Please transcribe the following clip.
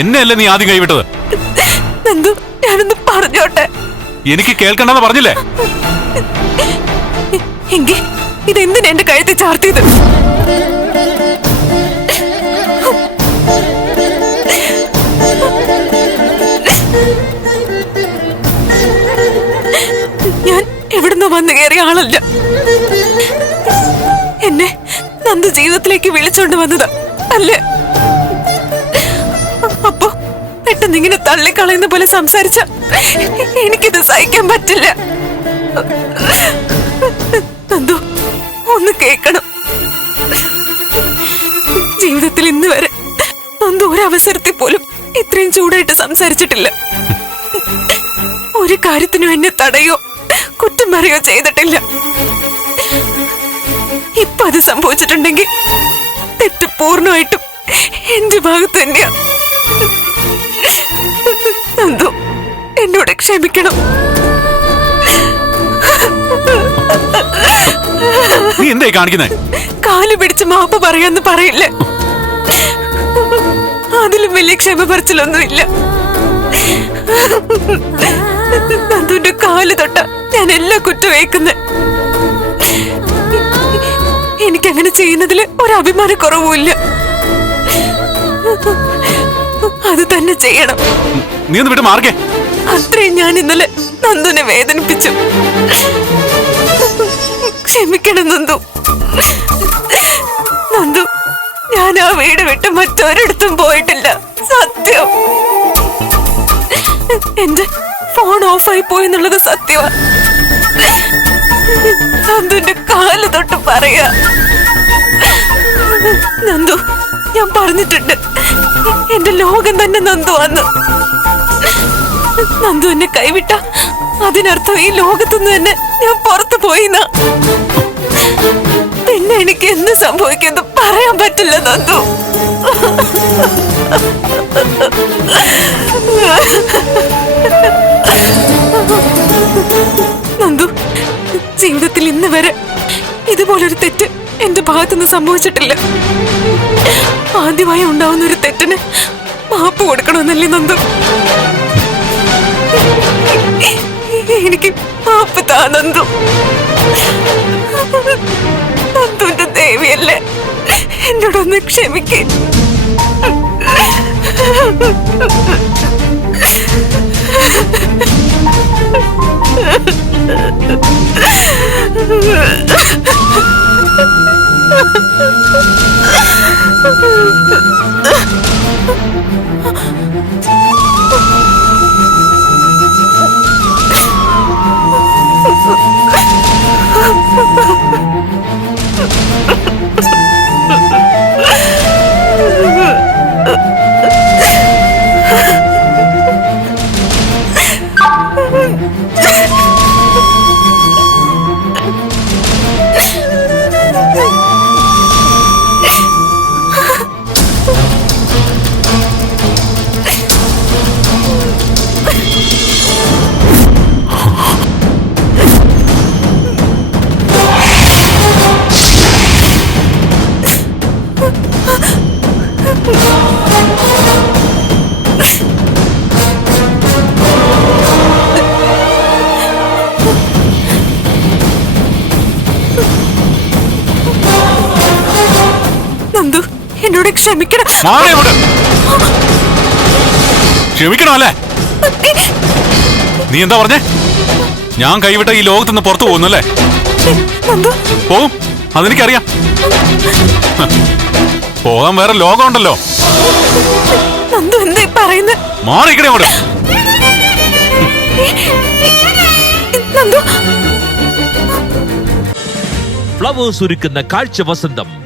എന്നെയല്ലേ നീ ആദ്യം കൈവിട്ടത്? നന്ദു ഞാനൊന്ന് പറഞ്ഞോട്ടെ? എനിക്ക് കേൾക്കണ്ടെന്ന് പറഞ്ഞില്ലേ? എങ്കിൽ ഇതെന്തിനാ എന്റെ കഴുത്തി ചാർത്തിയത്? ഞാൻ എവിടുന്ന് വന്നു കയറിയ ആളല്ല. എന്നെ നന്ദു ജീവിതത്തിലേക്ക് വിളിച്ചോണ്ട് വന്നത്. അല്ലേ? പെട്ടെന്ന് ഇങ്ങനെ തള്ളിക്കളയുന്ന പോലെ സംസാരിച്ച എനിക്കിത് സഹിക്കാൻ പറ്റില്ല. ഒന്ന് കേക്കണം ജീവിതത്തിൽ ഇന്ന് വരെ നന്ദു ഒരവസരത്തിൽ പോലും ഇത്രയും ചൂടായിട്ട് സംസാരിച്ചിട്ടില്ല. ഒരു കാര്യത്തിനും എന്നെ തടയോ കുറ്റം പറയോ ചെയ്തിട്ടില്ല. ഇപ്പൊ അത് സംഭവിച്ചിട്ടുണ്ടെങ്കിൽ തെറ്റ് പൂർണമായിട്ടും എന്റെ ഭാഗത്ത് തന്നെയാ. നന്ദു എന്നോട് ക്ഷമിക്കണം. നീ എന്തായി കാണിക്കുന്നേ? കാൽ പിടിച്ച് മാപ്പ് പറയാന്ന് പറയില്ല. അതിലും വലിയ ക്ഷമ പറച്ചിലൊന്നുമില്ല. നന്ദുന്റെ കാൽ തൊട്ട ഞാൻ എല്ലാ കുറ്റം ഏക്കുന്ന എനിക്കങ്ങനെ ചെയ്യുന്നതിൽ ഒരു അഭിമാനക്കുറവുമില്ല അത് തന്നെ ചെയ്യണം. നീ ഒന്ന് വിട്ട് മാർഗേ. അത്രയും ഞാൻ ഇന്നലെ നന്ദുനെ വേദനിപ്പിച്ചു. ക്ഷമിക്കണം നന്ദു. നന്ദു ഞാൻ ആ വീട് വിട്ട് മറ്റൊരിടത്തും പോയിട്ടില്ല. സത്യം. എന്റെ ഫോൺ ഓഫായി പോയി എന്നുള്ളത് സത്യമാ. നന്ദുന്റെ കാൽ തൊട്ട് പറയാ. നന്ദു ഞാൻ പറഞ്ഞിട്ടുണ്ട്. എന്റെ ലോകം തന്നെ നന്ദു വന്നു നന്ദു എന്നെ കൈവിട്ട. അതിനർത്ഥം ഈ ലോകത്തുനിന്ന് തന്നെ ഞാൻ പുറത്തു പോയിന്ന. പിന്നെ എനിക്ക് എന്ത് സംഭവിക്കുന്നു പറയാൻ പറ്റില്ല നന്ദു. നന്ദു ജീവിതത്തിൽ ഇന്ന് വരെ ഇതുപോലൊരു തെറ്റ് എന്റെ ഭാഗത്തുനിന്ന് സംഭവിച്ചിട്ടില്ല. ആദ്യമായി ഉണ്ടാവുന്ന ഒരു തെറ്റിന് മാപ്പ് കൊടുക്കണമെന്നല്ലേ നന്ദു? എനിക്ക് മാപ്പ് താ നന്ദു. നന്ദുവിന്റെ ദേവിയല്ലേ എന്നോടൊന്ന് ക്ഷമിക്കേ. നന്ദു Ah! എന്നോട് ക്ഷമിക്കണം. മാറി അങ്ങോട്ട്. ക്ഷമിക്കണോ അല്ലേ? നീ എന്താ പറഞ്ഞേ? ഞാൻ കൈവിട്ട ഈ ലോകത്തുനിന്ന് പുറത്തു പോകുന്നു അല്ലേ? നന്ദു. പോവും. അതെനിക്കറിയാം. പോകാൻ വേറെ ലോകമുണ്ടല്ലോ. മാറിക്കണേ അങ്ങോട്ട്. ഫ്ലവേഴ്സ് ഒരുക്കുന്ന കാഴ്ച വസന്തം.